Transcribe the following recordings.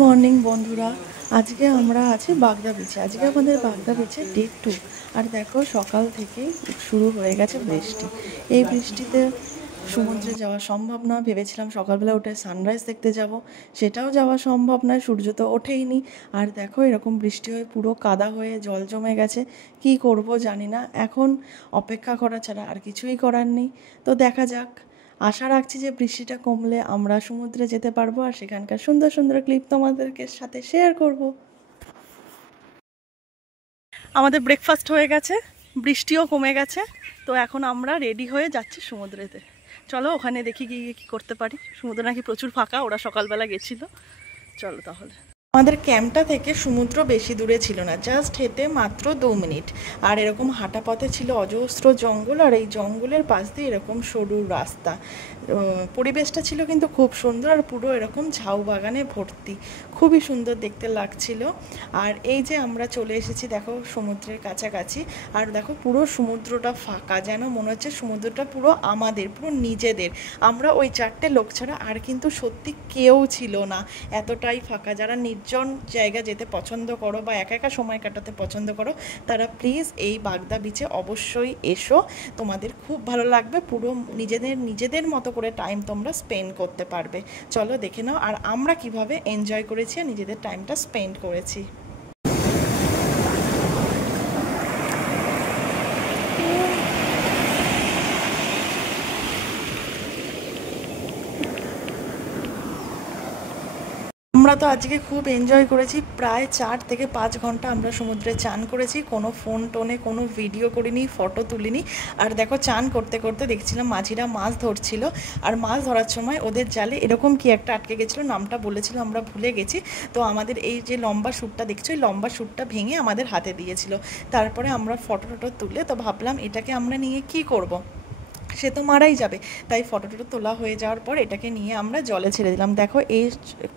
Morning বন্ধুরা, আজকে আমরা আছি বাগদা বিচে। আজকে আমাদের বাগদা বিচে ডে 2। আর দেখো সকাল থেকেই শুরু হয়ে গেছে বৃষ্টি। এই বৃষ্টিতে সমুদ্রে যাওয়া সম্ভব না। ভেবেছিলাম সকালবেলা উঠে সানরাইজ দেখতে যাব, সেটাও যাওয়া সম্ভব নয়, সূর্য তো ওঠেইনি। আর দেখো এরকম বৃষ্টি হয়ে পুরো কাদা হয়ে জল জমে গেছে। কি করব জানি না, এখন অপেক্ষা করা ছাড়া আর কিছুই করার নেই। তো দেখা যাক, আশা রাখছি যে বৃষ্টিটা কমলে আমরা সমুদ্রে যেতে পারবো আর সেখানকার সুন্দর সুন্দর ক্লিপ তোমাদেরকে সাথে শেয়ার করব। আমাদের ব্রেকফাস্ট হয়ে গেছে, বৃষ্টিও কমে গেছে। তো এখন আমরা রেডি হয়ে যাচ্ছি সমুদ্রেতে। চলো ওখানে দেখি গিয়ে কী করতে পারি। সমুদ্র নাকি প্রচুর ফাঁকা, ওরা সকালবেলা গেছিলো। চলো তাহলে। আমাদের ক্যাম্পটা থেকে সমুদ্র বেশি দূরে ছিল না, জাস্ট হেঁটে মাত্র 2 মিনিট। আর এরকম হাঁটা পথে ছিল অজস্র জঙ্গল, আর এই জঙ্গলের পাশ দিয়ে এরকম সরু রাস্তা। পরিবেশটা ছিল কিন্তু খুব সুন্দর, আর পুরো এরকম ঝাউ বাগানে ভর্তি, খুবই সুন্দর দেখতে লাগছিল। আর এই যে আমরা চলে এসেছি দেখো সমুদ্রের কাছাকাছি, আর দেখো পুরো সমুদ্রটা ফাঁকা, যেন মনে হচ্ছে সমুদ্রটা পুরো আমাদের, পুরো নিজেদের। আমরা ওই 4টে লোক ছাড়া আর কিন্তু সত্যি কেউ ছিল না, এতটাই ফাঁকা। যারা নির্জন জায়গা যেতে পছন্দ করো বা একা একা সময় কাটাতে পছন্দ করো, তারা প্লিজ এই বাগদা বিচে অবশ্যই এসো, তোমাদের খুব ভালো লাগবে। পুরো নিজেদের মতো করে টাইম তোমরা স্পেন্ড করতে পারবে। চলো দেখে নাও আর আমরা কিভাবে এনজয় করেছি আর নিজেদের টাইমটা স্পেন্ড করেছি। আমরা তো আজকে খুব এনজয় করেছি, প্রায় 4 থেকে 5 ঘন্টা আমরা সমুদ্রে চান করেছি। কোনো ফোন টোনে কোনো ভিডিও করিনি, ফটো তুলিনি। আর দেখো চান করতে করতে দেখছিলাম মাঝিরা মাছ ধরছিল, আর মাছ ধরার সময় ওদের জালে এরকম কি একটা আটকে গেছিলো, নামটা বলেছিল আমরা ভুলে গেছি। তো আমাদের এই যে লম্বা সুটটা দেখছো, এই লম্বা সুটটা ভেঙে আমাদের হাতে দিয়েছিল। তারপরে আমরা ফটো টটো তুলে তো ভাবলাম এটাকে আমরা নিয়ে কি করব, সে তো মারাই যাবে। তাই ফটো টটো তোলা হয়ে যাওয়ার পর এটাকে নিয়ে আমরা জলে ছেড়ে দিলাম। দেখো এই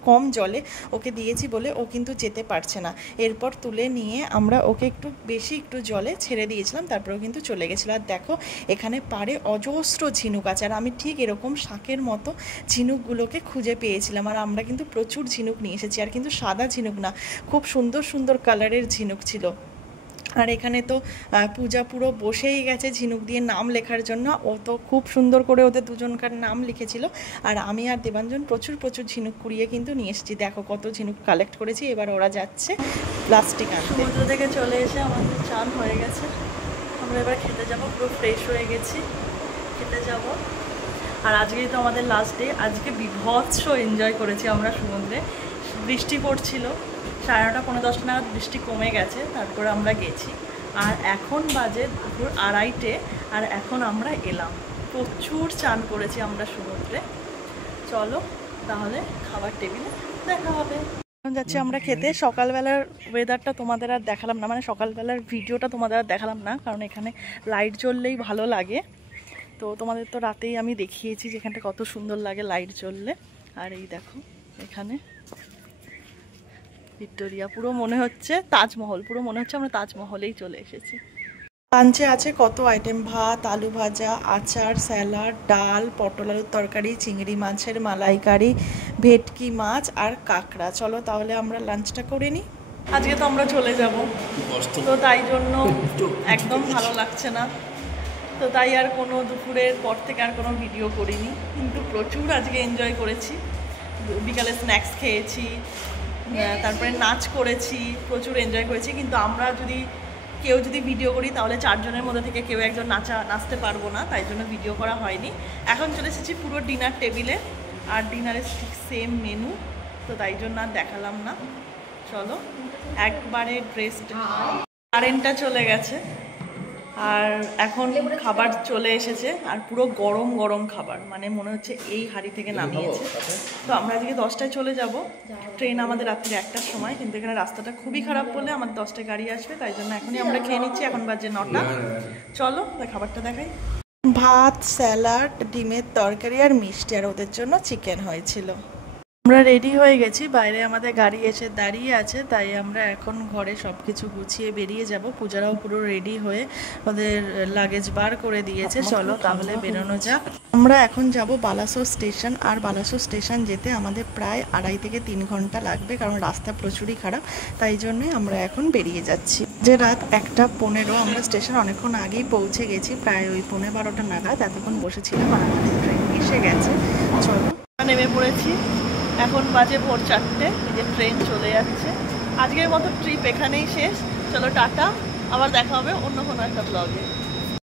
কম জলে ওকে দিয়েছি বলে ও কিন্তু যেতে পারছে না। এরপর তুলে নিয়ে আমরা ওকে একটু জলে ছেড়ে দিয়েছিলাম, তারপরেও কিন্তু চলে গেছিলো। আর দেখো এখানে পাড়ে অজস্র ঝিনুক আছে, আর আমি ঠিক এরকম শাকের মতো ঝিনুকগুলোকে খুঁজে পেয়েছিলাম। আর আমরা কিন্তু প্রচুর ঝিনুক নিয়ে এসেছি, আর কিন্তু সাদা ঝিনুক না, খুব সুন্দর সুন্দর কালারের ঝিনুক ছিল। আর এখানে তো পূজা পুরো বসেই গেছে ঝিনুক দিয়ে নাম লেখার জন্য। ও তো খুব সুন্দর করে ওদের দুজনকার নাম লিখেছিল, আর আমি আর দেবাঞ্জন প্রচুর ঝিনুক কুড়িয়ে কিন্তু নিয়ে এসেছি। দেখো কত ঝিনুক কালেক্ট করেছি। এবার ওরা যাচ্ছে প্লাস্টিক আনতে। সমুদ্র থেকে চলে এসে আমাদের চান হয়ে গেছে, আমরা এবার খেতে যাব। পুরো ফ্রেশ হয়ে গেছি, খেতে যাব। আর আজকেই তো আমাদের লাস্ট ডে। আজকে বিভৎস এনজয় করেছি আমরা সমুদ্রে। বৃষ্টি পড়ছিল, 9:30 পৌনে 10 নাগাদ বৃষ্টি কমে গেছে, তারপরে আমরা গেছি। আর এখন বাজে দুপুর 2:30, আর এখন আমরা এলাম। প্রচুর চান করেছি আমরা সমুদ্রে। চলো তাহলে খাবার টেবিলে দেখা হবে। এখন যাচ্ছি আমরা খেতে। সকালবেলার ওয়েদারটা তোমাদের আর দেখালাম না, মানে সকালবেলার ভিডিওটা তোমাদের আর দেখালাম না, কারণ এখানে লাইট জ্বললেই ভালো লাগে। তো তোমাদের তো রাতেই আমি দেখিয়েছি যেখানটা কত সুন্দর লাগে লাইট জ্বললে। আর এই দেখো এখানে ভিক্টোরিয়া, পুরো মনে হচ্ছে তাজমহল, পুরো মনে হচ্ছে আমরা তাজমহলেই চলে এসেছি। লাঞ্চে আছে কত আইটেম, ভাত, আলু ভাজা, আচার, স্যালাড, ডাল, পটল আলুর তরকারি, চিংড়ি মাছের মালাইকারি, ভেটকি মাছ আর কাঁকড়া। চলো তাহলে আমরা লাঞ্চটা করে নিই। আজকে তো আমরা চলে যাব, তো তাই জন্য একদম ভালো লাগছে না। তো তাই আর কোনো দুপুরের পর থেকে আর কোনো ভিডিও করিনি, কিন্তু প্রচুর আজকে এনজয় করেছি। বিকালে স্ন্যাক্স খেয়েছি, তারপরে নাচ করেছি, প্রচুর এনজয় করেছি। কিন্তু আমরা কেউ যদি ভিডিও করি তাহলে 4 জনের মধ্যে থেকে কেউ একজন নাচতে পারবো না, তাই জন্য ভিডিও করা হয়নি। এখন চলে এসেছি পুরো ডিনার টেবিলে, আর ডিনারের ঠিক সেম মেনু, তো তাই জন্য আর দেখালাম না। চলো একবারে ড্রেসড। কারেন্টটা চলে গেছে, আর এখন খাবার চলে এসেছে, আর পুরো গরম গরম খাবার, মানে মনে হচ্ছে এই হাঁড়ি থেকে নামিয়েছে। তো আমরা আজকে 10টায় চলে যাব, ট্রেন আমাদের রাত্রি 1টার সময়, কিন্তু এখানে রাস্তাটা খুবই খারাপ বলে আমাদের 10টায় গাড়ি আসবে, তাই জন্য এখনই আমরা খেয়ে নিচ্ছি। এখন বাজে 9টা। চলো খাবারটা দেখাই। ভাত, স্যালাড, ডিমের তরকারি আর মিষ্টি, আর ওদের জন্য চিকেন হয়েছিল। আমরা রেডি হয়ে গেছি, বাইরে আমাদের গাড়ি এসে দাঁড়িয়ে আছে, তাই আমরা এখন ঘরে সব কিছু গুছিয়ে বেরিয়ে যাব। পূজারাও পুরো রেডি হয়ে ওদের লাগেজ বার করে দিয়েছে। চলো তাহলে বেরোনো যাক। আমরা এখন যাব বালাসোর স্টেশন, আর বালাসোর স্টেশন যেতে আমাদের প্রায় 2.5 থেকে 3 ঘন্টা লাগবে, কারণ রাস্তা প্রচুরই খারাপ। তাই জন্যই আমরা এখন বেরিয়ে যাচ্ছি। যে রাত 1:15, আমরা স্টেশন অনেকক্ষণ আগেই পৌঁছে গেছি, প্রায় ওই 11:15 নাগাদ। এতক্ষণ বসেছিলাম আর আমাদের ট্রেন এসে গেছে। চলো নেমে পড়েছি, এখন বাজে ভোর 4টে, এই যে ট্রেন চলে যাচ্ছে। আজকের মতো ট্রিপ এখানেই শেষ। চলো টাটা, আবার দেখা হবে অন্য কোনো একটা ব্লগে।